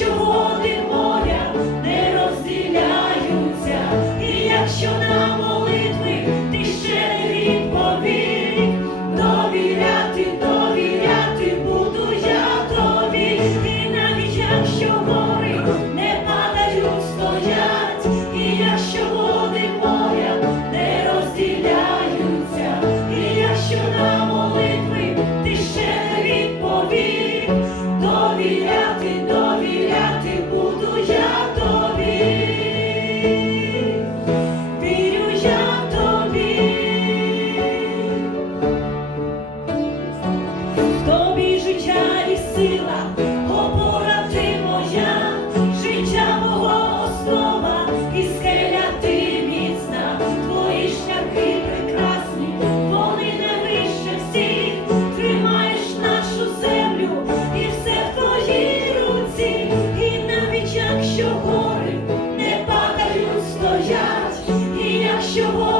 і You.